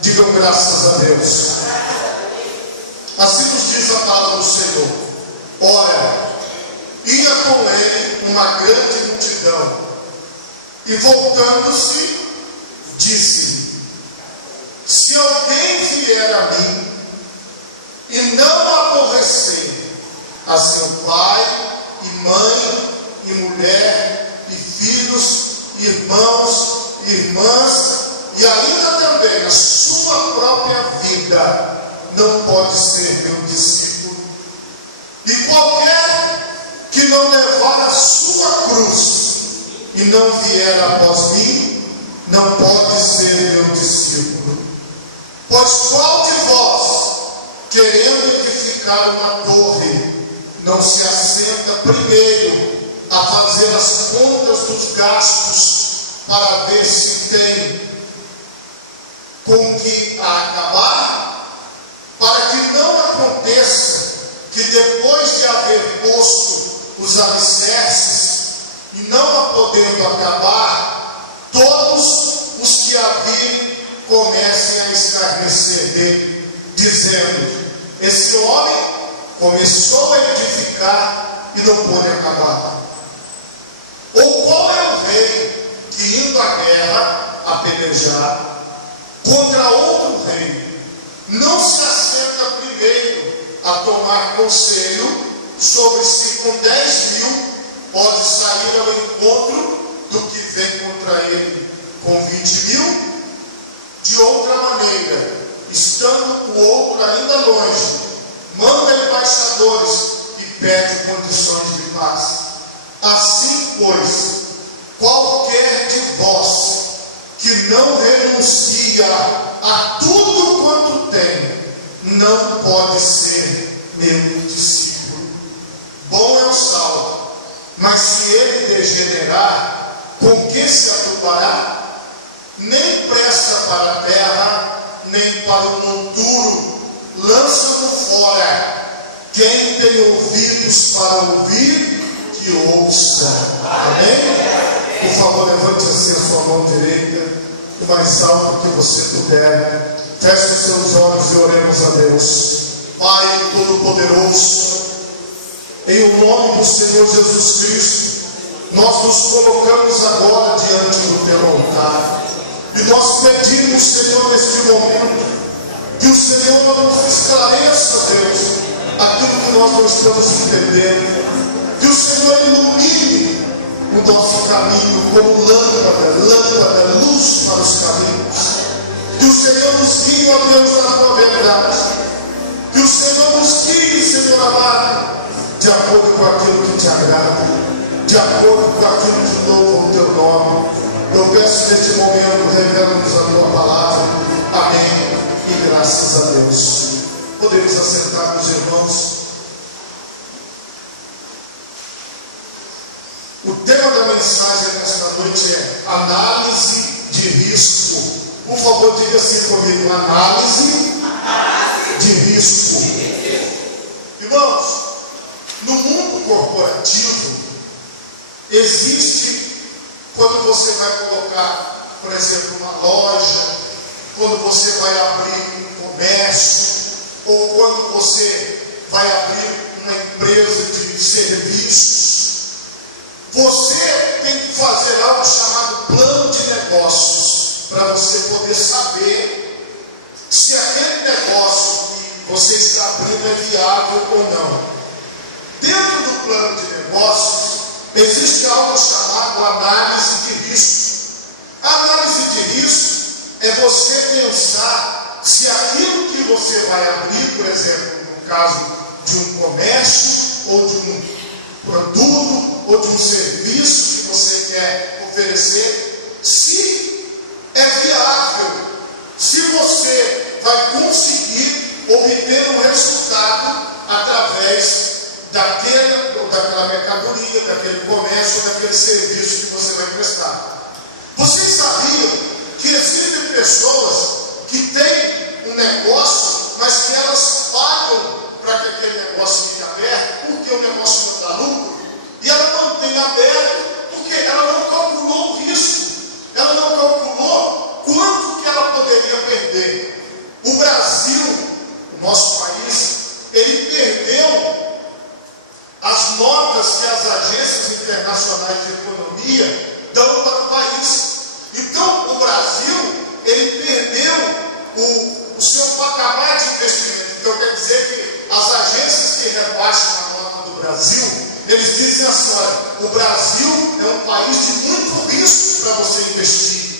Digam graças a Deus. Assim nos diz a palavra do Senhor. Ora, ia com ele uma grande multidão, e voltando-se, disse: se alguém vier a mim e não aborrecer a seu pai e mãe e mulher e filhos, irmãos e irmãs, e ainda também a sua própria vida, não pode ser meu discípulo. E qualquer que não levar a sua cruz e não vier após mim, não pode ser meu discípulo. Pois qual de vós, querendo edificar uma torre, não se assenta primeiro a fazer as contas dos gastos, para ver se tem com que a acabar, para que não aconteça que depois de haver posto os alicerces e não a podendo acabar, todos os que a virem comecem a escarnecer dele, dizendo: esse homem começou a edificar e não pôde acabar. Ou qual é o rei que, indo à guerra a pelejar contra outro rei, não se assenta primeiro a tomar conselho sobre se com 10.000 pode sair ao encontro do que vem contra ele com 20.000? De outra maneira, estando o outro ainda longe, manda embaixadores e pede condições de paz. Assim, pois, qualquer de vós que não renuncia a tudo quanto tem, não pode ser meu discípulo. Bom é o sal, mas se ele degenerar, com que se adubará? Nem presta para a terra, nem para o monturo, lança-o fora. Quem tem ouvidos para ouvir, que ouça. Amém? Por favor, levante assim a sua mão direita, o mais alto que você puder. Feche os seus olhos e oremos a Deus. Pai Todo-Poderoso, em o nome do Senhor Jesus Cristo, nós nos colocamos agora diante do teu altar. E nós pedimos, Senhor, neste momento, que o Senhor nos esclareça, Deus, aquilo que nós não estamos entendendo. Que o Senhor ilumine o nosso caminho como lâmpada, luz para os caminhos. Que o Senhor nos guie, ó Deus, na tua verdade. Que o Senhor nos guie, Senhor amado, de acordo com aquilo que te agrada, de acordo com aquilo que louva o teu nome. Eu peço neste momento, revela-nos a tua palavra. Amém. E graças a Deus. Podemos assentar, meus irmãos. O tema da mensagem nesta noite é análise de risco. Por favor, diga assim comigo: análise de risco. Irmãos, no mundo corporativo, existe, quando você vai colocar, por exemplo, uma loja, quando você vai abrir um comércio, ou quando você vai abrir uma empresa de serviços, você tem que fazer algo chamado plano de negócios, para você poder saber se aquele negócio que você está abrindo é viável ou não. Dentro do plano de negócios, existe algo chamado análise de risco. A análise de risco é você pensar se aquilo que você vai abrir, por exemplo, no caso de um comércio, ou de um produto, ou de um serviço que você quer oferecer, se é viável, se você vai conseguir obter um resultado através daquela mercadoria, daquele comércio, daquele serviço que você vai prestar. Vocês sabiam que existem pessoas que têm um negócio, mas que elas pagam para que aquele negócio fique aberto, porque o negócio não dá lucro, e ela mantém aberto, porque ela não calculou o risco, ela não calculou quanto que ela poderia poderia perder. O Brasil, o nosso país, ele perdeu as notas que as agências internacionais de economia dão para o país. Então, o Brasil, ele perdeu o seu patamar de investimento. Então, quer dizer que as agências que rebaixam a nota do Brasil, eles dizem assim: olha, o Brasil é um país de muito risco para você investir.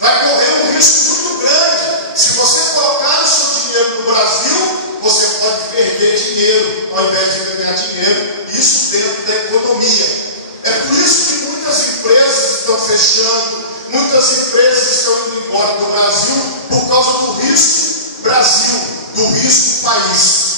Vai correr um risco muito grande. Se você colocar o seu dinheiro no Brasil, você pode perder dinheiro ao invés de ganhar dinheiro. Isso dentro da economia. É por isso que muitas empresas estão fechando, muitas empresas estão indo embora do Brasil por causa do risco Brasil, do risco país.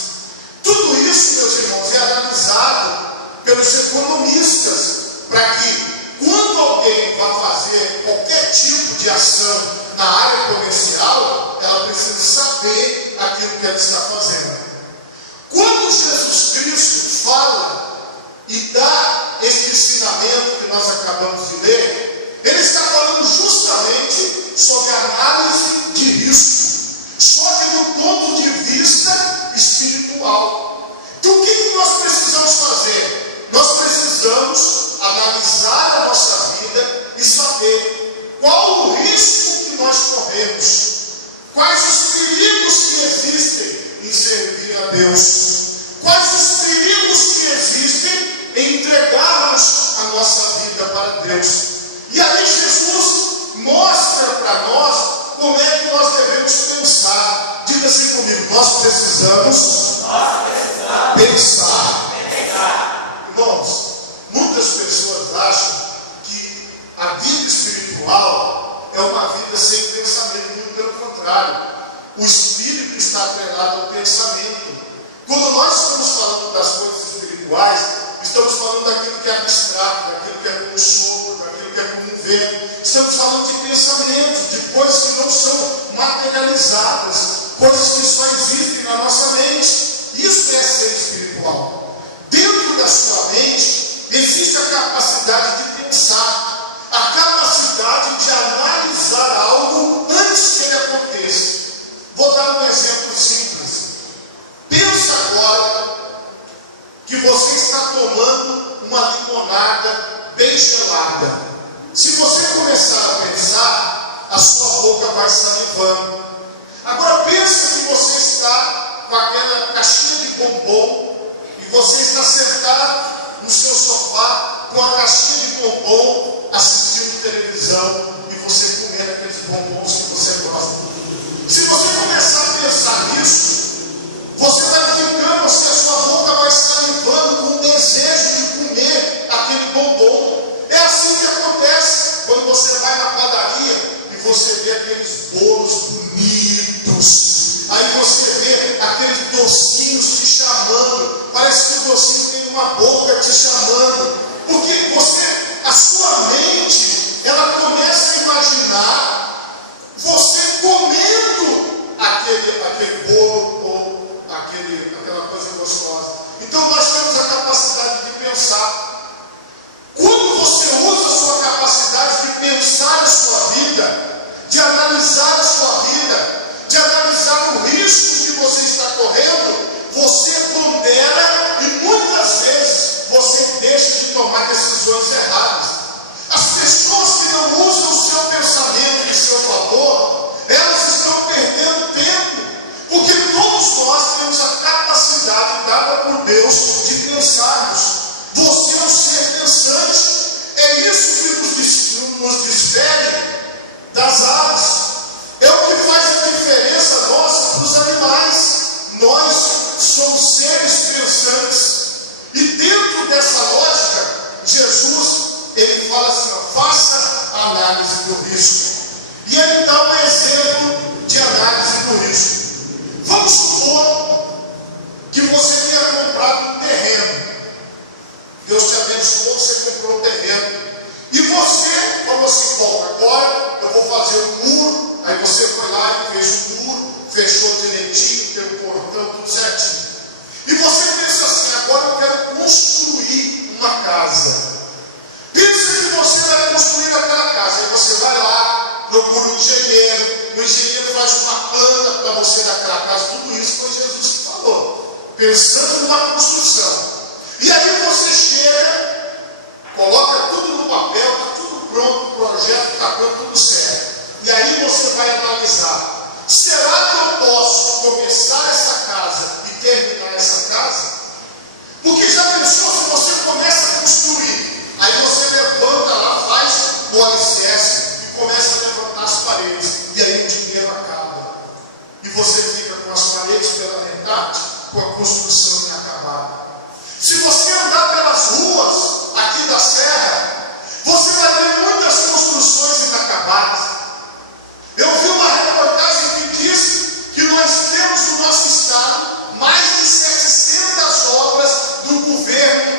Tudo isso, meus irmãos, é analisado pelos economistas para que, quando alguém vai fazer qualquer tipo de ação na área comercial, ela precisa saber aquilo que ela está fazendo. Quando Jesus Cristo fala e dá esse ensinamento que nós acabamos de ler, ele está falando justamente sobre análise de risco, só que do ponto de vista espiritual. Então, o que nós precisamos fazer? Nós precisamos analisar a nossa vida e saber qual o risco que nós corremos, quais os perigos que existem em servir a Deus, quais os perigos que existem em entregarmos a nossa vida para Deus. E aí Jesus mostra para nós como é que nós devemos pensar. Diga assim comigo: nós precisamos pensar. Irmãos, muitas pessoas acham que a vida espiritual é uma vida sem pensamento. Muito pelo contrário, o espírito está atrelado ao pensamento. Quando nós estamos falando das coisas espirituais, estamos falando daquilo que é abstrato, daquilo que é como um sopro, daquilo que é como um vento. Estamos falando de pensamentos, de coisas que não são materializadas, coisas que só existem na nossa mente. Isso é ser espiritual. Dentro da sua mente existe a capacidade de pensar, a capacidade de analisar algo antes que ele aconteça. Vou dar um exemplo simples. Pensa agora que você está tomando uma limonada bem gelada. Se você começar a pensar, a sua boca vai salivando. Agora pensa que você está com aquela caixinha de bombom e você está sentado no seu sofá com a caixinha de bombom assistindo televisão e você comendo aqueles bombons que você gosta. Se você começar a pensar nisso, você vai ficando, assim, a sua boca vai salivando com o desejo de comer aquele bombom. É assim que acontece quando você vai na padaria e você vê aqueles bolos bonitos. Aí você vê aqueles docinhos te chamando. Parece que o docinho tem uma boca te chamando. Porque a sua mente, ela começa a imaginar você comendo aquele bolo ou aquela coisa gostosa. Então nós temos a capacidade de pensar. Quando você usa a sua capacidade de pensar a sua vida, de analisar a sua vida, de analisar o risco que você está correndo, você pondera e muitas vezes você deixa de tomar decisões erradas. As pessoas que não usam o seu pensamento em seu favor, elas estão perdendo tempo, porque todos nós temos a capacidade dada por Deus de pensarmos. Você é um ser pensante. É isso que nos difere das aves. É o que faz a diferença nossa para os animais. Nós somos seres pensantes. E dentro dessa lógica, Jesus, ele fala assim: faça a análise do risco. E ele dá um exemplo de análise do risco. Vamos supor que você tenha comprado um terreno. Deus te abençoou, você comprou um terreno. E você falou assim: bom, agora eu vou fazer um muro. Aí você foi lá e fez o muro, fechou direitinho, tem um portão, tudo certinho. E você pensa assim: agora eu quero construir uma casa. Pensa que você vai construir aquela casa. Aí você vai lá, procura um engenheiro, o engenheiro faz uma planta para você daquela casa. Tudo isso foi Jesus que falou, pensando numa construção. E aí você chega, coloca tudo no papel, está tudo pronto, o projeto está pronto, tudo certo. E aí você vai analisar: será que eu posso começar essa casa e terminar essa casa? Porque já pensou, se você começa a construir, aí você levanta lá, faz o alicerce e começa a levantar as paredes, e aí o dinheiro acaba. E você fica com as paredes pela metade, com a construção inacabada. Se você andar pelas ruas aqui da Serra, você vai ver muitas construções inacabadas. Eu vi uma reportagem que diz que nós temos no nosso estado mais de 700 obras do governo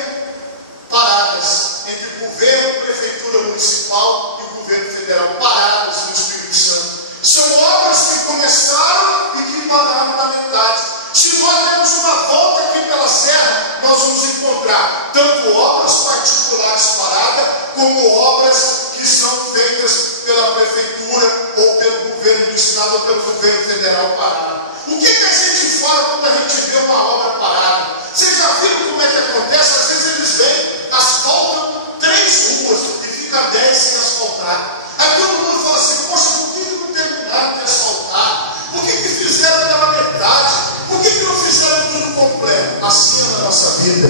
paradas, entre governo, prefeitura municipal e governo federal, paradas no Espírito Santo. São obras que começaram e que pararam na metade. Se nós demos uma volta aqui pela Serra, nós vamos encontrar tanto obras particulares paradas, como obras que são feitas pela prefeitura, ou pelo governo do estado, ou pelo governo federal parado. O que a gente fala quando a gente vê uma obra parada? Vocês já viram como é que acontece? Às vezes eles vêm, asfaltam 3 ruas e fica 10 sem asfaltar. Aí todo mundo fala assim: poxa, por que não terminaram de asfaltar? Por que fizeram pela metade? Por que não fizeram tudo completo? Assim é na nossa vida.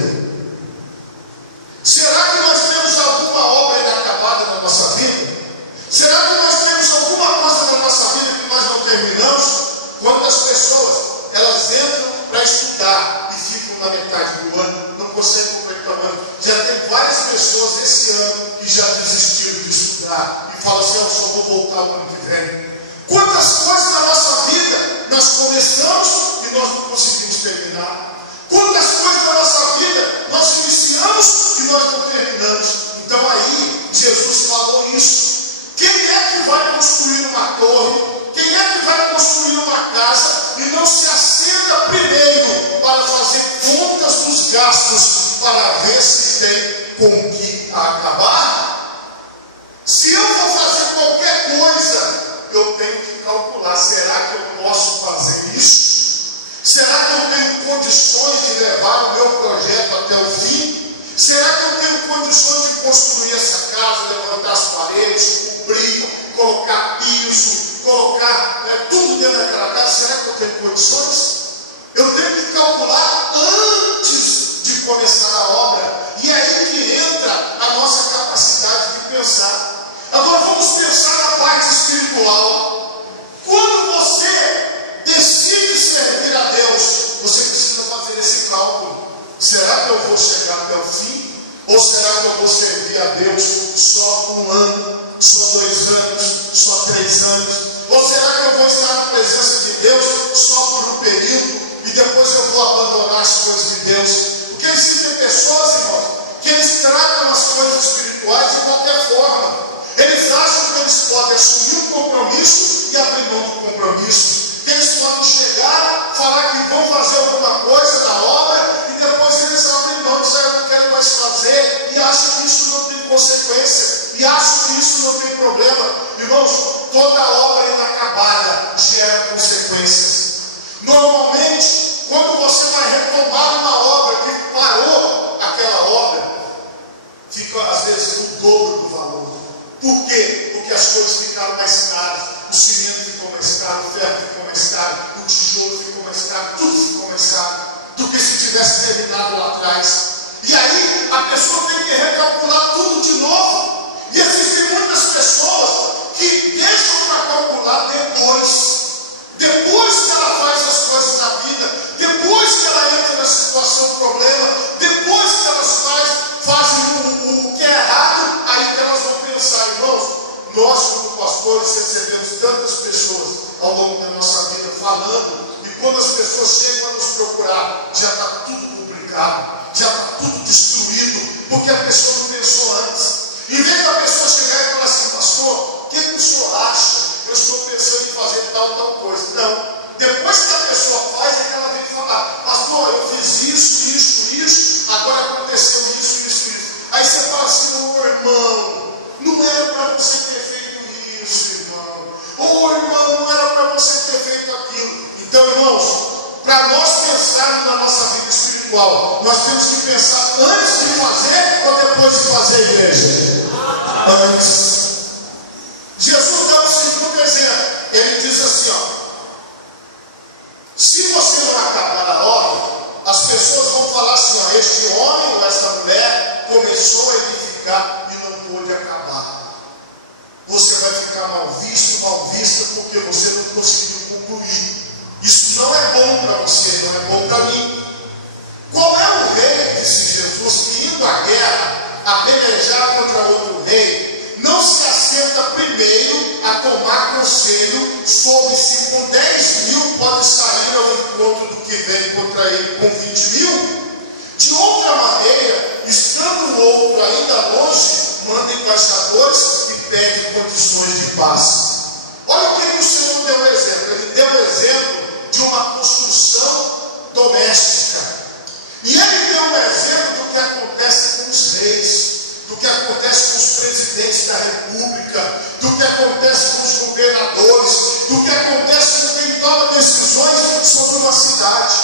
Será que nós temos alguma obra inacabada na nossa vida? Será que nós temos alguma coisa na nossa vida que nós não terminamos? Quantas pessoas, elas entram para estudar e ficam na metade do ano, não conseguem completar o ano. Já tem várias pessoas esse ano que já desistiram de estudar e falam assim: eu só vou voltar no ano que vem. Quantas coisas na nossa vida nós começamos e nós não conseguimos terminar? Quantas coisas na nossa vida nós iniciamos e nós não terminamos? Então aí Jesus falou isso. Quem é que vai construir uma torre? Quem é que vai construir uma casa e não se assenta primeiro para fazer contas dos gastos, para ver se tem com que acabar? Se eu vou fazer qualquer coisa, eu tenho que calcular: será que eu posso fazer isso? Será que eu tenho condições de levar o meu projeto até o fim? Será que eu tenho condições de construir essa casa, levantar as paredes, cobrir, colocar piso, colocar tudo dentro daquela casa? Será que eu tenho condições? Eu tenho que calcular antes de começar a obra. E é aí que entra a nossa capacidade de pensar. Agora vamos pensar na parte espiritual. Quando você decide servir a Deus, você precisa fazer esse cálculo: será que eu vou chegar até o fim? Ou será que eu vou servir a Deus só 1 ano, só 2 anos, só 3 anos? Ou será que eu vou estar na presença de Deus só por um período e depois eu vou abandonar as coisas de Deus? Porque existem pessoas, irmãos, que eles tratam as coisas espirituais de qualquer forma. Eles acham que eles podem assumir um compromisso e abrir mão do compromisso. Que eles podem chegar, falar que vão fazer alguma coisa na obra e depois eles abrem mão, dizem: eu não quero mais fazer, e acham que isso não tem consequência, e acham que isso não tem problema. Irmãos, toda obra inacabada gera consequências. Normalmente, quando você vai retomar uma obra que parou aquela obra, fica às vezes o dobro do valor. Por quê? Porque as coisas ficaram mais caras, o cimento ficou mais caro, o ferro ficou mais caro, o tijolo ficou mais caro, tudo ficou mais caro do que se tivesse terminado lá atrás. E aí a pessoa tem que recalcular tudo de novo. E existem muitas pessoas que deixam para calcular depois que ela faz as coisas na vida, depois que ela entra na situação do problema, depois que elas fazem o que é errado, aí que elas vão pensar: irmãos, nós como pastores recebemos tantas pessoas ao longo da nossa vida falando, e quando as pessoas chegam a nos procurar, já está tudo complicado, já está tudo destruído, porque a pessoa não pensou antes. Em vez da pessoa chegar e falar assim: pastor, o que o senhor acha? Eu estou pensando em fazer tal coisa. Não. Depois que a pessoa faz, é que ela vem falar: pastor, eu fiz isso, agora aconteceu isso. Aí você fala assim: ô irmão, não era para você ter feito isso, irmão. Ô irmão, não era para você ter Para nós pensarmos na nossa vida espiritual, nós temos que pensar antes de fazer ou depois de fazer, igreja? Antes. Jesus dá um segundo exemplo. Ele diz assim, ó: se você não acabar a obra, as pessoas vão falar assim, ó: este homem ou essa mulher começou a edificar e não pôde acabar. Você vai ficar mal visto, mal vista, porque você não conseguiu concluir. Isso não é bom para você, não é bom para mim. Qual é o rei, disse Jesus, que indo à guerra, a pelejar contra outro rei, não se assenta primeiro a tomar conselho sobre se com 10.000 pode sair ao encontro do que vem contra ele com 20.000? De outra maneira, estando o outro ainda longe, manda embaixadores e pede condições de paz. Olha o que o Senhor deu exemplo. Ele deu o exemplo de uma construção doméstica. E ele deu um exemplo do que acontece com os reis, do que acontece com os presidentes da república, do que acontece com os governadores, do que acontece com quem toma decisões sobre uma cidade.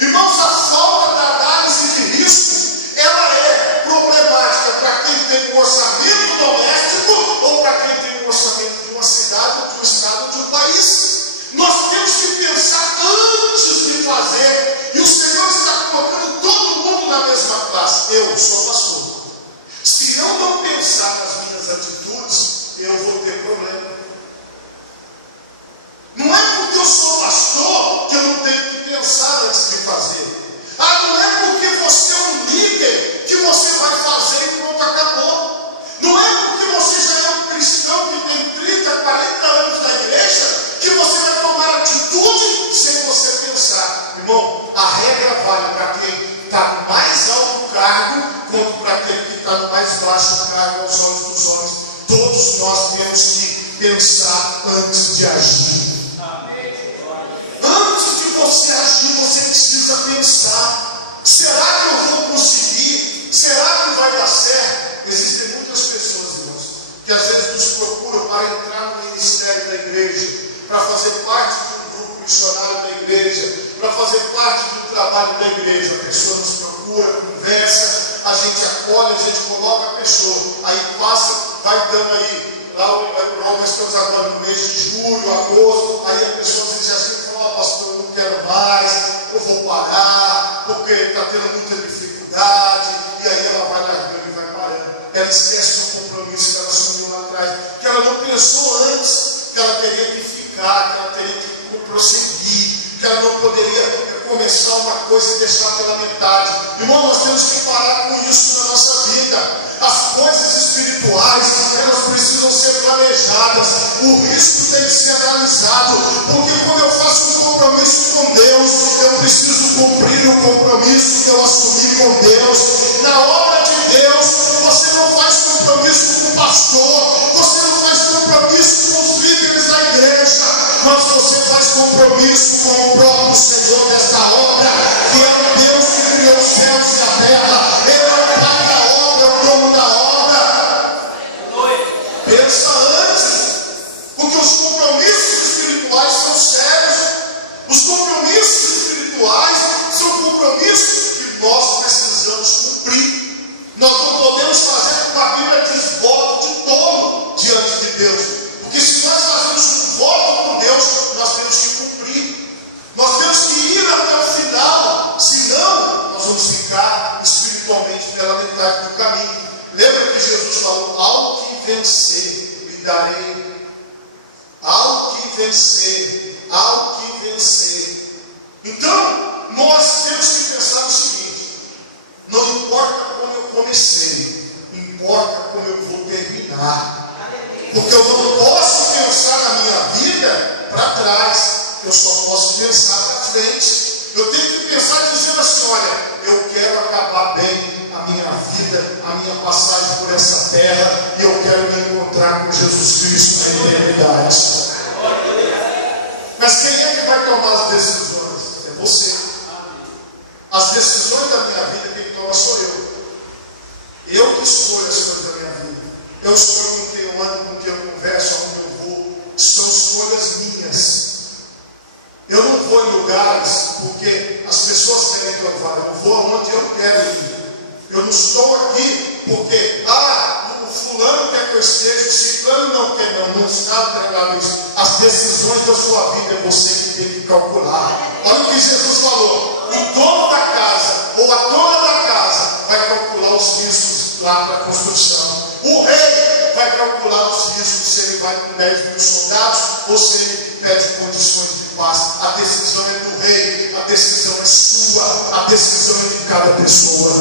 Irmãos, a falta da análise de risco, ela é problemática para quem tem um orçamento doméstico ou para quem tem um orçamento de uma cidade, de um estado, de um país. Nós temos que pensar antes de fazer, e o Senhor está colocando todo mundo na mesma classe. Eu sou pastor. Se eu não pensar nas minhas atitudes, eu vou ter problema. Não é porque eu sou pastor que eu não tenho que pensar antes de fazer. Não é porque você é um líder que você vai fazer e pronto, acabou. Não é porque você já é um cristão que tem 30, 40 anos na igreja que você vai tomar atitude sem você pensar. Irmão, a regra vale para quem está no mais alto cargo, quanto para aquele que está no mais baixo cargo aos olhos dos homens. Todos nós temos que pensar antes de agir. Antes de você agir, você precisa pensar: será que eu vou conseguir? Será que vai dar certo? Existem muitas pessoas, irmãos, que às vezes nos procuram para entrar no ministério da igreja, para fazer parte de um grupo missionário da igreja, para fazer parte do trabalho da igreja. A pessoa nos procura, conversa, a gente acolhe, a gente coloca a pessoa, aí passa, vai dando aí, nós estamos agora no mês de julho, agosto, aí a pessoa diz assim: pastor, eu não quero mais, eu vou parar, porque está tendo muita dificuldade, e aí ela vai largando e vai parando. Ela esquece do compromisso que ela assumiu lá atrás, que ela não pensou antes, que ela teria que ficar, que ela teria que prosseguir, que ela não poderia começar uma coisa e deixar pela metade. Irmão, nós temos que parar com isso na nossa vida. As coisas espirituais, elas precisam ser planejadas. O risco tem que ser analisado, porque quando eu faço um compromisso com Deus, eu preciso cumprir o compromisso que eu assumi com Deus. Na obra de Deus, você não faz compromisso com o pastor, você não faz compromisso com os líderes da igreja, mas você faz compromisso com o próprio Senhor desta obra, que é o Deus que criou os céus e a terra. Ele é o Pai da obra, é o dono da obra. Pensa antes, porque os compromissos espirituais são sérios. Os compromissos espirituais são compromissos que nós precisamos cumprir. Nós não podemos fazer como a Bíblia diz, voto de tolo diante de Deus, porque se nós fazemos um voto com Deus, nós temos que cumprir. Nós temos que ir até o final, senão nós vamos ficar espiritualmente pela metade do caminho. Lembra que Jesus falou: ao que vencer, lhe darei. Ao que vencer, ao que vencer. Então, nós temos que pensar o seguinte: não importa como eu comecei, importa como eu vou terminar. Porque eu não posso pensar na minha vida para trás. Eu só posso pensar para frente. Eu tenho que pensar dizendo assim: olha, eu quero acabar bem a minha vida, a minha passagem por essa terra, e eu quero me encontrar com Jesus Cristo na eternidade. Mas quem é que vai tomar as decisões? É você. As decisões da minha vida, quem toma sou eu. Eu que escolho as coisas da minha vida. Eu escolho com quem eu ando, com quem eu converso, aonde eu vou. São escolhas minhas. Eu não vou em lugares porque as pessoas querem que eu vá. Eu vou aonde eu quero ir. Eu não estou aqui porque, o fulano quer que eu esteja, o ciclano não quer, não está atrelado isso. As decisões da sua vida é você que tem que calcular. Olha o que Jesus falou: o dono da casa ou a dona da casa vai calcular os riscos lá para a construção. O rei vai calcular os riscos se ele vai com 10 mil soldados ou se ele pede condições de paz. A decisão é do rei, a decisão é sua, a decisão é de cada pessoa.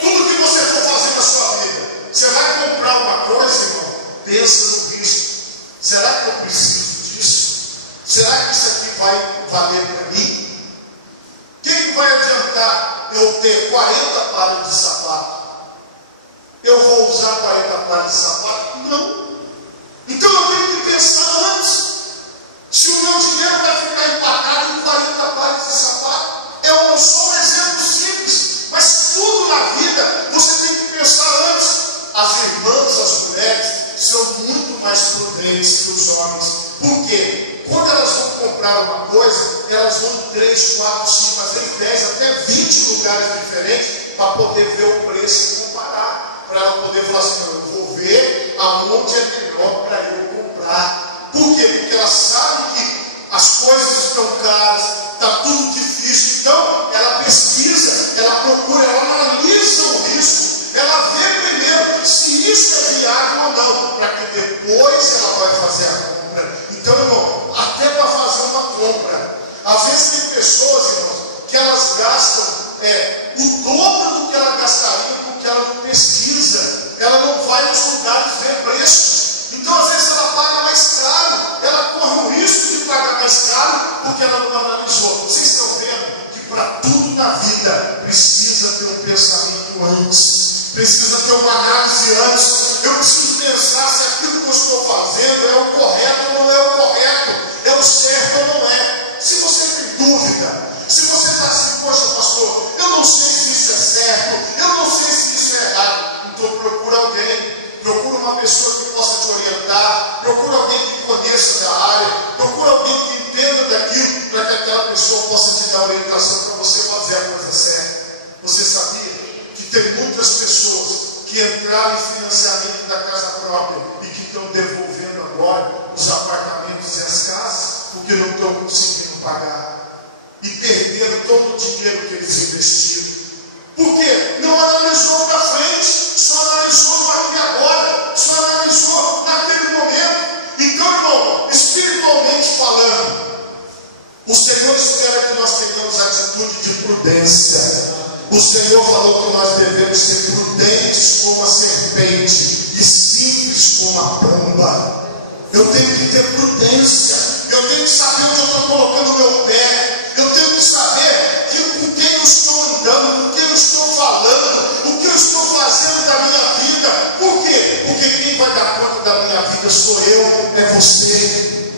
Tudo que você for fazer na sua vida, você vai comprar uma coisa, irmão, pensa no risco. Será que eu preciso disso? Será que isso aqui vai valer para mim? O que vai adiantar eu ter 40 pares de sapato? Eu vou usar 40 pares de sapato? Não. Então eu tenho que pensar antes. Se o meu dinheiro vai ficar empacado em 40 pares de sapato. É só um exemplo simples. Mas tudo na vida você tem que pensar antes. As irmãs, as mulheres, são muito mais prudentes que os homens. Por quê? Quando elas vão comprar uma coisa, elas vão em 3, 4, 5, às vezes 10, até 20 lugares diferentes para poder ver o preço e comparar. Para ela poder falar assim: eu vou ver aonde é melhor para eu comprar. Por quê? Porque ela sabe que as coisas estão caras, está tudo difícil. Então, ela pesquisa, ela procura, ela analisa o risco. Ela vê primeiro se isso é viável ou não, para que depois ela vai fazer a compra. Então, irmão, até para fazer uma compra, às vezes tem pessoas, irmãos, que elas gastam o dobro do que ela gastaria porque ela não pesquisa, ela não vai nos lugares ver preço. Então, às vezes, ela paga mais caro, ela corre o risco de pagar mais caro porque ela não analisou. Vocês estão vendo que para tudo na vida precisa ter um pensamento antes, precisa ter uma análise antes. Eu preciso pensar se aquilo que eu estou fazendo é o correto ou não é o correto, é o certo ou não é. Se você tem dúvida, se você está assim: poxa, pastor, eu não sei se isso é certo, eu não sei se isso é errado, então procura alguém. Procura uma pessoa que possa te orientar, procura alguém que conheça da área, procura alguém que entenda daquilo, para que aquela pessoa possa te dar orientação para você fazer a coisa certa. Você sabia que tem muitas pessoas que entraram em financiamento da casa própria e que estão devolvendo agora os apartamentos e as casas porque não estão conseguindo pagar e perderam todo o dinheiro que eles investiram? Por quê? Não analisou para frente, só analisou no aqui e agora, só analisou naquele momento. Então, irmão, espiritualmente falando, o Senhor espera que nós tenhamos atitude de prudência. O Senhor falou que nós devemos ser prudentes como a serpente e simples como a pomba. Eu tenho que ter prudência, eu tenho que saber onde eu estou colocando o meu pé, eu tenho que saber com quem eu estou andando, com quem eu estou falando, o que eu estou fazendo da minha vida. Por quê? Porque quem vai dar conta da minha vida sou eu, é você.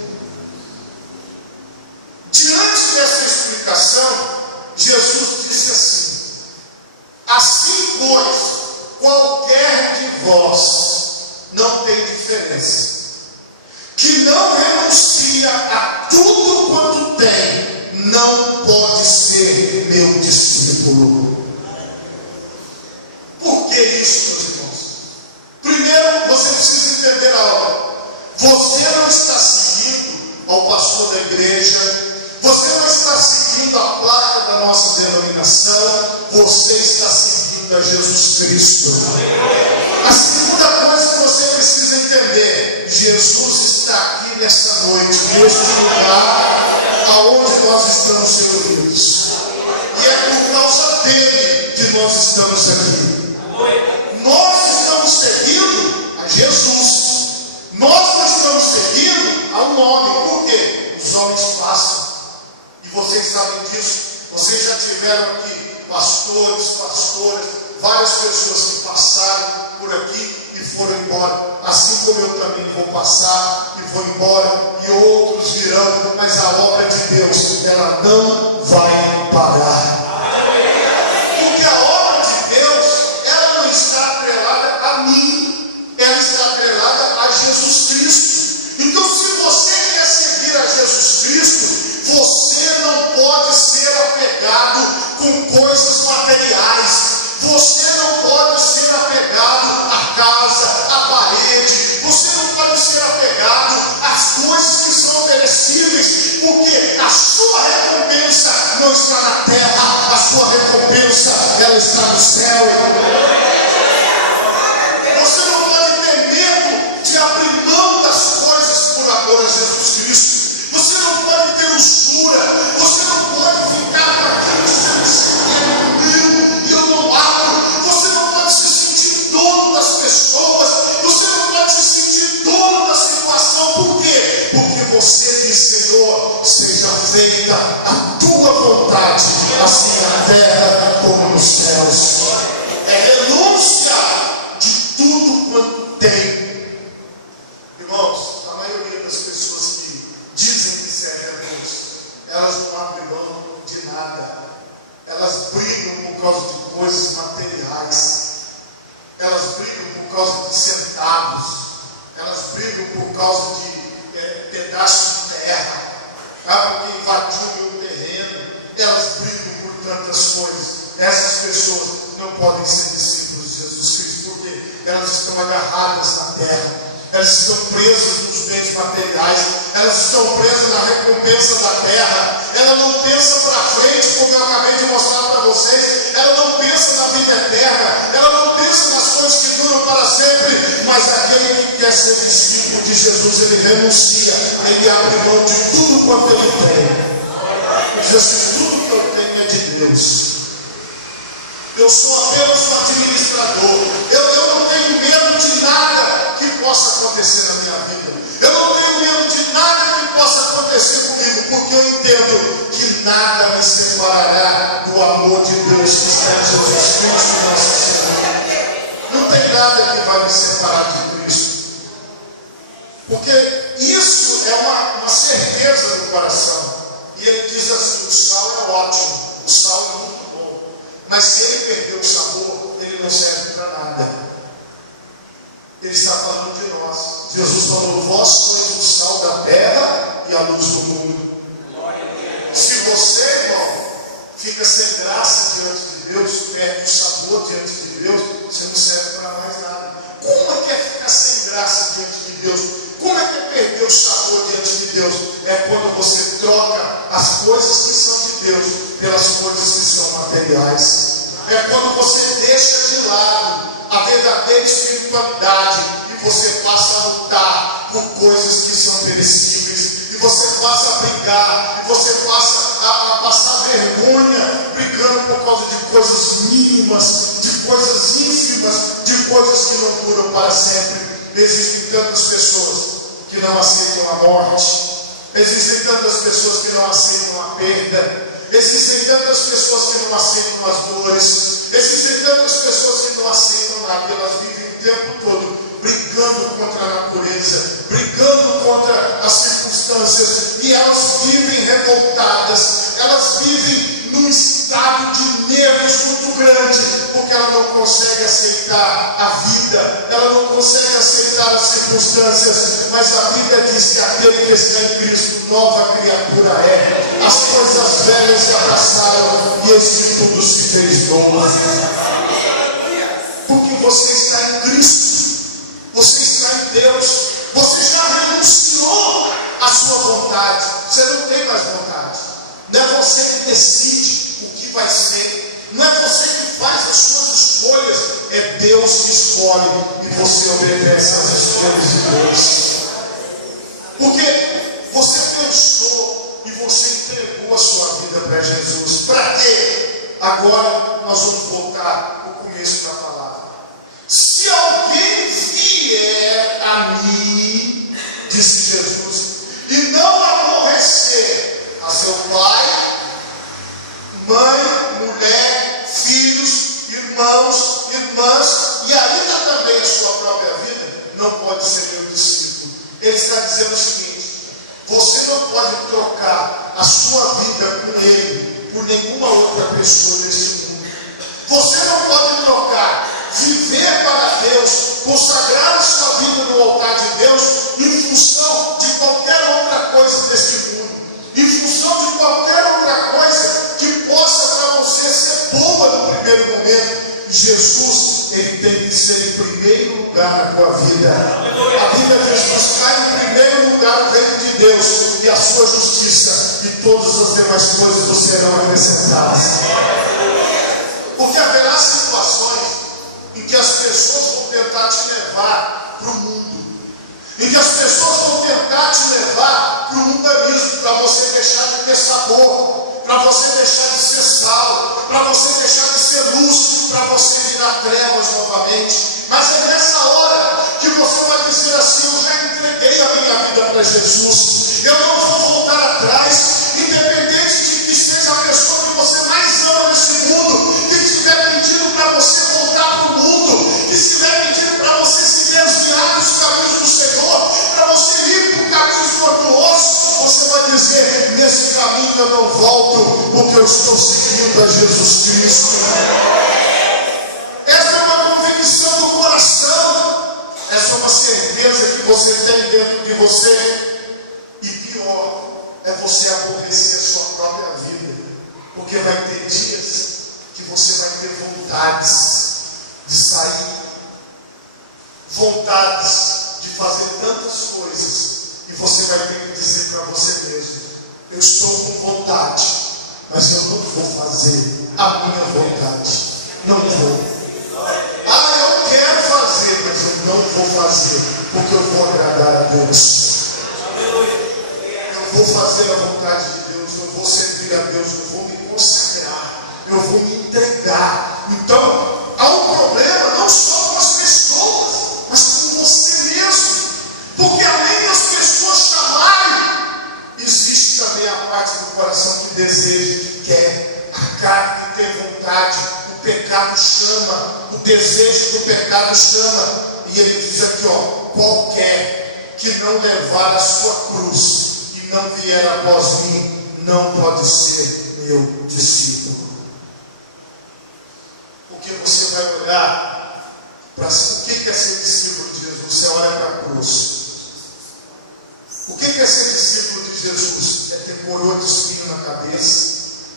Diante dessa explicação, Jesus disse assim: assim, pois, qualquer de vós não tem diferença, que não renuncia a tudo quanto tem, não pode ser meu discípulo. Por que isso, meus irmãos? Primeiro, você precisa entender algo. Você não está seguindo ao pastor da igreja, você não está seguindo a placa da nossa denominação, você está seguindo a Jesus Cristo. A segunda coisa que você precisa entender: Jesus está aqui nessa noite, neste lugar aonde nós estamos reunidos, e é por causa dele que nós estamos aqui. Nós estamos seguindo a Jesus, nós não estamos seguindo ao nome. Por quê? Os homens passam, e vocês sabem disso. Vocês já tiveram aqui pastores, pastoras, várias pessoas que passaram por aqui e foram embora, assim como eu também vou passar e vou embora, e outros virão, mas a obra de Deus, ela não vai parar. Porque a obra de Deus, ela não está atrelada a mim, ela está atrelada a Jesus Cristo. Então, se você quer seguir a Jesus Cristo, você não apegado com coisas materiais. Você não pode ser apegado à casa, à parede. Você não pode ser apegado às coisas que são perecíveis, porque a sua recompensa não está na terra, a sua recompensa ela está no céu. Você não pode ter medo de abrir mão das coisas por amor a Jesus Cristo. Você não pode ter usura. Você não pode ficar com aquilo que eu não abro. Você não pode se sentir dono das pessoas. Você não pode se sentir dono da situação. Por quê? Porque você diz: Senhor, seja feita a tua vontade, assim na terra como nos céus. É renúncia de tudo quanto tem. Irmãos, a maioria das pessoas que dizem que servem a Deus, elas não abrem mão de nada. Elas brigam por causa de coisas materiais. Elas brigam por causa de centavos. Elas brigam por causa de pedaços de terra, porque invadiu o meu terreno. Elas brigam por tantas coisas. Essas pessoas não podem ser discípulos de Jesus Cristo, porque elas estão agarradas na terra. Elas estão presas nos bens materiais, elas estão presas na recompensa da terra. Ela não pensa para frente, como eu acabei de mostrar para vocês. Ela não pensa na vida eterna, ela não pensa nas coisas que duram para sempre. Mas aquele que quer ser discípulo de Jesus, ele renuncia, ele abre mão de tudo quanto ele tem. Diz assim: tudo que eu tenho é de Deus. Eu sou apenas um administrador. Eu não tenho medo de nada que possa acontecer na minha vida. Eu não tenho medo de nada que possa acontecer comigo, porque eu entendo que nada me separará do amor de Deus que está em Jesus Cristo, nosso Senhor. Não tem nada que vai me separar de Cristo, porque isso é uma certeza no coração. E ele diz assim: o sal é ótimo, o sal é muito bom, mas se ele perder o sabor, ele não serve para nada. Ele está falando de nós. Jesus falou: vós sois o sal da terra e a luz do mundo. Se você, irmão, fica sem graça diante de Deus, perde o sabor diante de Deus, você não serve para mais nada. Como é que é ficar sem graça diante de Deus? Como é que é perder o sabor diante de Deus? É quando você troca as coisas que são de Deus pelas coisas que são materiais. É quando você deixa de lado a verdadeira espiritualidade e você passa a lutar por coisas que são perecíveis, e você passa a brigar, e você passa a passar vergonha brigando por causa de coisas mínimas, de coisas ínfimas, de coisas que não duram para sempre. Existem tantas pessoas que não aceitam a morte. Existem tantas pessoas que não aceitam a perda. Existem tantas pessoas que não aceitam as dores. Existem tantas pessoas que não aceitam nada. Elas vivem o tempo todo brigando contra a natureza, brigando contra as circunstâncias, e elas vivem revoltadas. Elas vivem num estado de nervos muito grande, porque ela não consegue aceitar a vida, ela não consegue aceitar as circunstâncias. Mas a Bíblia diz que aquele que está em Cristo, nova criatura é. As coisas velhas se passaram e eis que tudo se fez novo. Porque você está em Cristo, você está em Deus, você já renunciou à sua vontade, você não tem mais vontade. Não é você que decide o que vai ser, não é você que faz as suas escolhas, é Deus que escolhe e você obedece às escolhas de Deus. Porque você pensou e você entregou a sua vida para Jesus. Para quê? Agora nós vamos voltar ao começo da palavra. Se alguém vier a mim, disse Jesus, e não aborrecer a seu pai, mãe, mulher, filhos, irmãos, irmãs, e ainda também a sua própria vida, não pode ser meu discípulo. Ele está dizendo o seguinte: você não pode trocar a sua vida com ele por nenhuma outra pessoa desse mundo. Você não pode trocar viver para Deus, consagrar a sua vida no altar de Deus em função de qualquer outra coisa deste mundo, em função de qualquer outra coisa que lugar na tua vida. A Bíblia diz: buscar em primeiro lugar o reino de Deus e a sua justiça, e todas as demais coisas vos serão acrescentadas. Porque haverá situações em que as pessoas vão tentar te levar para o mundo, em que as pessoas vão tentar te levar para o mundanismo, para você deixar de ter sabor, para você deixar de ser sal, para você deixar de ser luz, para você virar trevas novamente. Mas é nessa hora que você vai dizer assim: eu já entreguei a minha vida para Jesus, eu não vou voltar atrás, independente de que seja a pessoa que você mais ama nesse mundo, que estiver pedindo para você voltar para o mundo, que estiver pedindo para você se desviar dos caminhos do Senhor, para você ir por caminhos tortuosos. Você vai dizer: nesse caminho eu não volto, porque eu estou seguindo a Jesus Cristo. Essa é uma convicção do coração, essa é uma certeza que você tem dentro de você. E pior é você aborrecer a sua própria vida, porque vai ter dias que você vai ter vontades de sair, vontades de fazer tantas coisas, e você vai ter que dizer para você mesmo: eu estou com vontade, mas eu não vou fazer a minha vontade. Não vou. Ah, eu quero fazer, mas eu não vou fazer, porque eu vou agradar a Deus. Eu vou fazer a vontade de Deus, eu vou servir a Deus, eu vou me consagrar, eu vou me entregar. Então, há um problema não só com as pessoas, mas com você mesmo. Porque além das pessoas chamarem, existe também a parte do coração que deseja, que quer, a carne tem vontade, o pecado chama, o desejo do pecado chama. E ele diz aqui, qualquer que não levar a sua cruz e não vier após mim, não pode ser meu discípulo. Porque você vai olhar para o que é ser discípulo de Jesus. Você olha para a cruz. O que é ser discípulo de Jesus? É ter coroa de espinho na cabeça,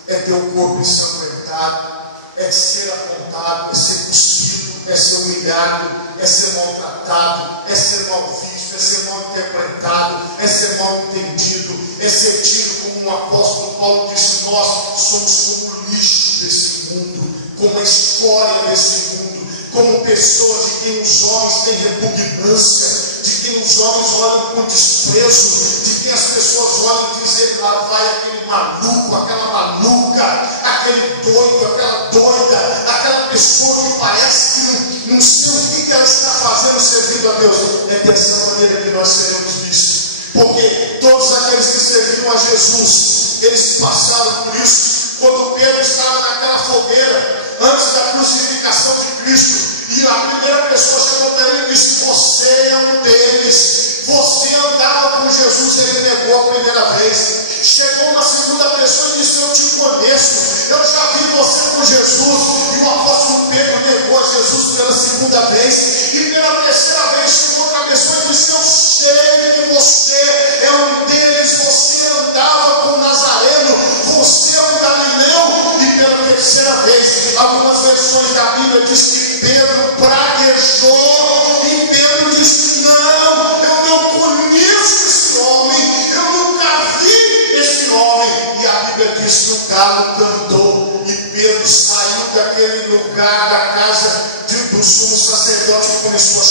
é ter o corpo ensanguentado, é ser apontado, é ser cuspido, é ser humilhado, é ser maltratado, é ser mal visto, é ser mal interpretado, é ser mal entendido, é ser tido como o apóstolo Paulo disse: nós somos como o lixo desse mundo, como a escória desse mundo, como pessoas de quem os homens têm repugnância, de quem os homens olham com desprezo, de quem as pessoas olham e dizem: lá vai aquele maluco, aquela maluca, aquele doido, aquela doida, aquela pessoa que parece que não sei o que ela está fazendo servindo a Deus. É dessa maneira que nós seremos vistos, porque todos aqueles que serviram a Jesus, eles passaram por isso. Quando Pedro estava naquela fogueira, antes da crucificação de Cristo, e a primeira pessoa chegou para ele e disse: você é um deles, você andava com Jesus. Ele negou a primeira vez. Chegou uma segunda pessoa e disse: eu te conheço, eu já vi você com Jesus. E o apóstolo Pedro negou a Jesus pela segunda vez. E pela terceira vez chegou outra pessoa e disse: eu sei que você é um deles, você andava com Nazareno, você é um Galileu. E pela terceira vez, algumas versões da Bíblia diz que Pedro praguejou, e Pedro disse: não, eu não conheço esse homem, eu nunca vi esse homem. E a Bíblia diz que o galo cantou, e Pedro saiu daquele lugar, da casa do sumo sacerdote, e começou a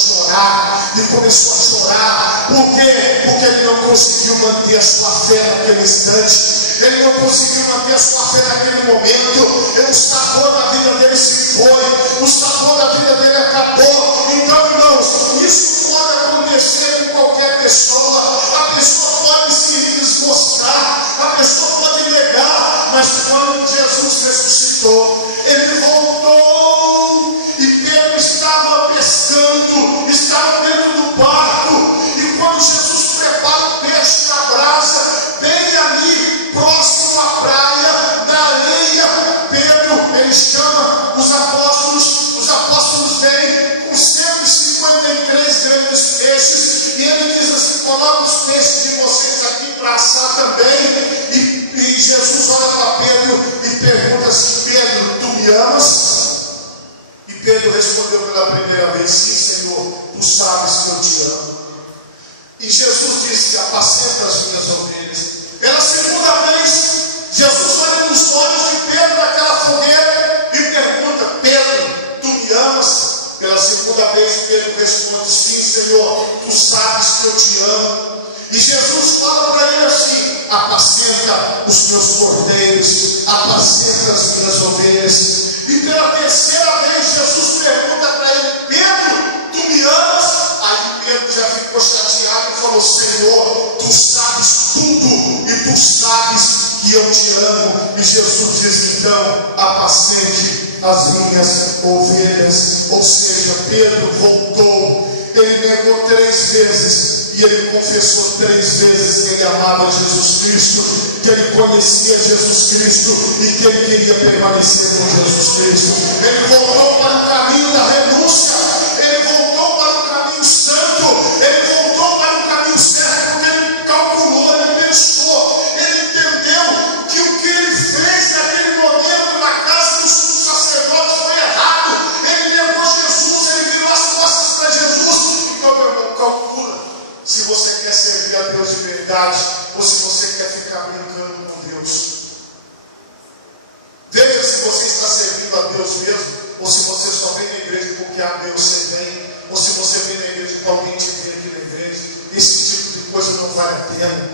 chorar, por quê? Porque ele não conseguiu manter a sua fé naquele instante. Ele não conseguiu manter a sua fé naquele momento. O sabor da vida dele se foi, o sabor da vida dele acabou. Então, irmãos, isso pode acontecer com qualquer pessoa. A pessoa pode se desgostar, a pessoa pode negar, mas quando Jesus ressuscitou, ele voltou, e Pedro estava pescando, estava dentro do barco, e quando Jesus prepara o peixe na brasa, bem ali, próximo à praia, na areia, Pedro, ele chama os apóstolos vêm com 153 grandes peixes, e ele diz assim: coloca os peixes de vocês aqui para assar também. E Jesus olha para Pedro os meus cordeiros, apacenta as minhas ovelhas. E pela terceira vez Jesus pergunta para ele: Pedro, tu me amas? Aí Pedro já ficou chateado e falou: Senhor, tu sabes tudo e tu sabes que eu te amo. E Jesus diz: então, apacente as minhas ovelhas. Ou seja, Pedro voltou, ele negou 3 vezes. E ele confessou 3 vezes que ele amava Jesus Cristo, que ele conhecia Jesus Cristo e que ele queria permanecer com Jesus Cristo. Ele voltou para o caminho da renúncia, ele voltou para o caminho santo, ele voltou para o caminho certo, porque ele calculou, ele pensou, ele entendeu que o que ele fez naquele momento na casa dos sacerdotes foi errado. Ele negou Jesus, ele virou as costas para Jesus. Então, meu irmão, calcula se você quer servir a Deus de verdade ou se você quer ficar brincando com Deus. Veja se você está servindo a Deus mesmo, ou se você só vem na igreja porque a Deus você vem, ou se você vem na igreja porque alguém te vê aqui na igreja. Esse tipo de coisa não vale a pena,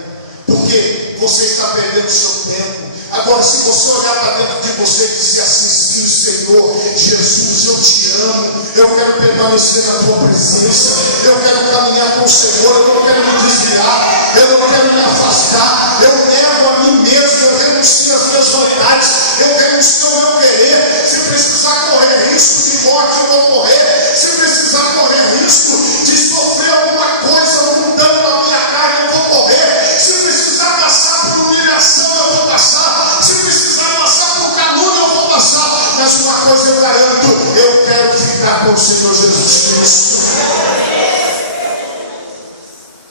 porque você está perdendo o seu tempo. Agora, se você olhar para dentro de você e dizer assim: sim, Senhor Jesus, eu te amo, eu quero permanecer na tua presença, eu quero caminhar com o Senhor, eu não quero me desviar, eu não quero me afastar, eu nego a mim mesmo, eu renuncio às minhas vontades, eu renuncio ao meu querer. Se precisar correr risco de morte, eu vou correr. Se precisar correr risco de sofrer alguma coisa, algum dano na minha carne, eu vou correr. Se precisar passar por humilhação, eu vou passar. Se precisar passar por calúnia, eu vou passar. Mas uma coisa eu garanto: eu quero ficar com o Senhor Jesus Cristo.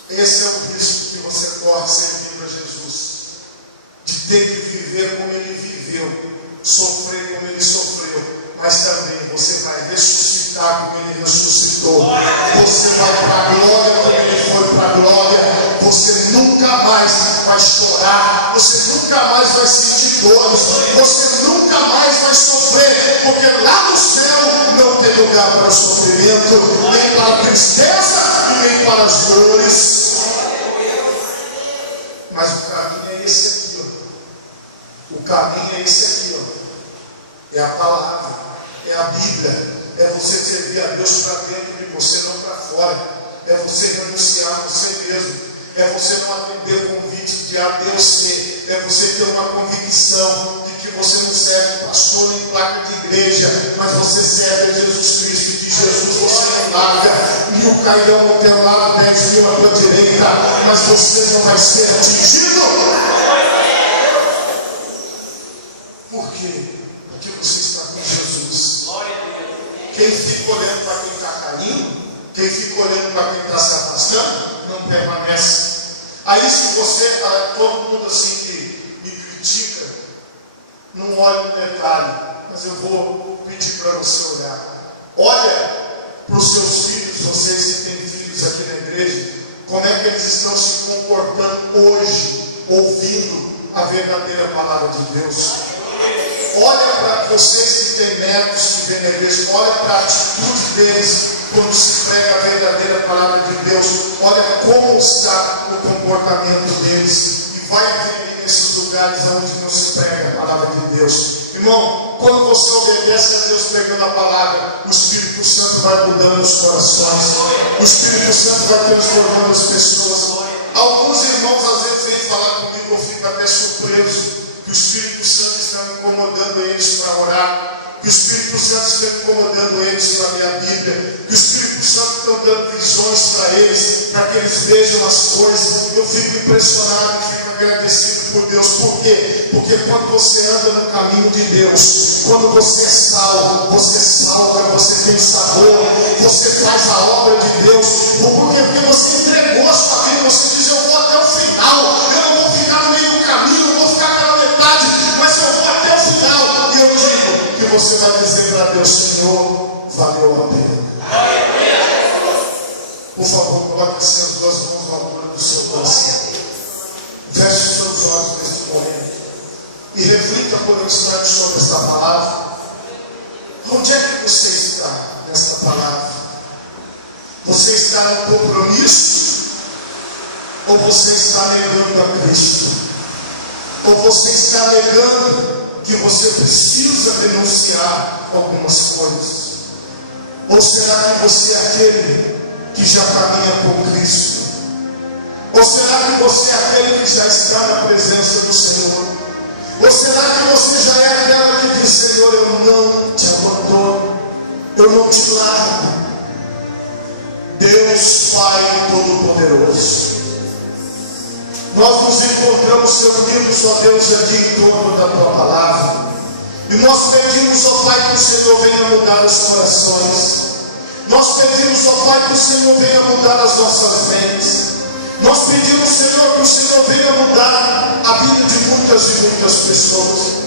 Esse é o risco que você corre servindo a Jesus, de ter que viver como ele viveu, sofrer como ele sofreu, mas também você vai ressuscitar como ele ressuscitou. Você vai para a glória como ele foi para a glória. Você nunca mais vai chorar, você nunca mais vai sentir dores, você nunca mais vai sofrer, porque lá no céu não tem lugar para o sofrimento, nem para a tristeza e nem para as dores. Mas o caminho é esse aqui, ó. O caminho é esse aqui, ó. É a palavra, é a Bíblia, é você servir a Deus para dentro de você, não para fora. É você renunciar a você mesmo. É você não atender o convite de a Deus ser. É você ter uma convicção de que você não serve pastor nem placa de igreja, mas você serve a Jesus Cristo, e de Jesus você não larga. 1000 cairão ao teu lado, 10.000 à tua direita, mas você não vai ser atingido. Por quê? Porque você está com Jesus. Quem fica olhando para quem está caindo, quem fica olhando para quem está se afastando, não permanece. Aí se você, todo mundo assim que me critica, não olhe no detalhe, mas eu vou pedir para você olhar. Olha para os seus filhos, vocês que têm filhos aqui na igreja, como é que eles estão se comportando hoje, ouvindo a verdadeira palavra de Deus. Olha para vocês que têm netos que vêm na igreja, olha para a atitude deles quando se prega a verdadeira palavra de Deus. Olha como está o comportamento deles, e vai ver nesses lugares onde não se prega a palavra de Deus. Irmão, quando você obedece a Deus pregando a palavra, o Espírito Santo vai mudando os corações, o Espírito Santo vai transformando as pessoas. Alguns irmãos às vezes vêm falar comigo, eu fico até surpreso que o Espírito Santo está incomodando eles para orar, que o Espírito Santo está incomodando eles para ler a Bíblia, que o Espírito Santo está dando visões para eles, para que eles vejam as coisas. Eu fico impressionado e fico agradecido por Deus. Por quê? Porque quando você anda no caminho de Deus, quando você é salvo, você salga, você tem sabor, você faz a obra de Deus, porque você entregou a sua vida, você diz: eu vou até o final, eu não vou ficar no meio do caminho, não vou ficar pela metade, mas eu vou até o final. E eu digo que você vai dizer para Deus: Senhor, valeu a pena. Por favor, coloque assim as duas mãos na altura do seu coração. Feche os seus olhos neste momento e reflita por um instante sobre esta palavra. Onde é que você está nesta palavra? Você está no compromisso? Ou você está negando a Cristo? Ou você está negando que você precisa denunciar algumas coisas? Ou será que você é aquele que já caminha com Cristo? Ou será que você é aquele que já está na presença do Senhor? Ou será que você já é aquela que diz: Senhor, eu não te abandono, eu não te largo? Deus Pai Todo-Poderoso, nós nos encontramos reunidos, ó Deus, aqui em torno da Tua Palavra, e nós pedimos, ó Pai, que o Senhor venha mudar os corações. Nós pedimos, ó Pai, que o Senhor venha mudar as nossas mentes. Nós pedimos, Senhor, que o Senhor venha mudar a vida de muitas e muitas pessoas.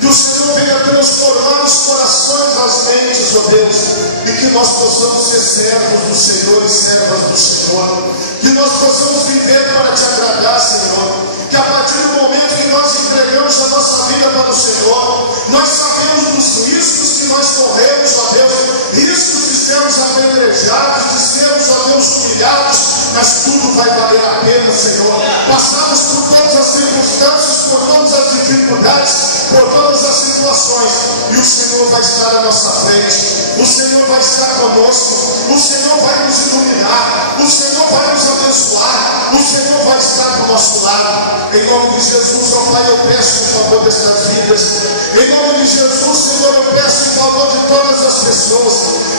Que o Senhor venha transformar os corações, as mentes, ó Deus, e que nós possamos ser servos do Senhor e servas do Senhor. Que nós possamos viver para te agradar, Senhor. Que a partir do momento que nós entregamos a nossa vida para o Senhor, nós sabemos dos riscos que nós corremos, ó Deus, riscos de sermos apedrejados, de sermos, ó Deus, humilhados, mas tudo vai valer a pena, Senhor. Passamos por todas as circunstâncias, por todas as dificuldades, por todas as situações, e o Senhor vai estar à nossa frente, o Senhor vai estar conosco, o Senhor vai nos iluminar, o Senhor vai nos abençoar, o Senhor vai estar do nosso lado. Em nome de Jesus, ó Pai, eu peço em favor dessas vidas. Em nome de Jesus, Senhor, eu peço em favor de todas as pessoas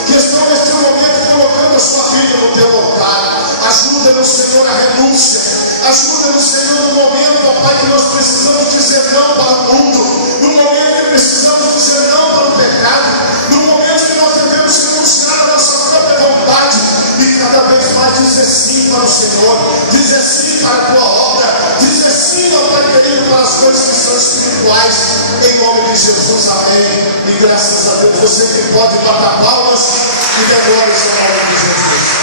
que estão neste momento colocando a sua vida no teu altar. Ajuda-nos, Senhor, a renúncia. Ajuda-nos, Senhor, no momento, ó Pai, que nós precisamos dizer não para o mundo, no momento que precisamos dizer não para o pecado, no momento que nós devemos renunciar a nossa própria vontade e cada vez mais dizer sim para o Senhor, dizer sim para a tua obra, dizer sim, ó Pai querido, para as coisas que são espirituais. Em nome de Jesus, amém. E graças a Deus, você que pode bater palmas e dar glórias ao nome de Jesus.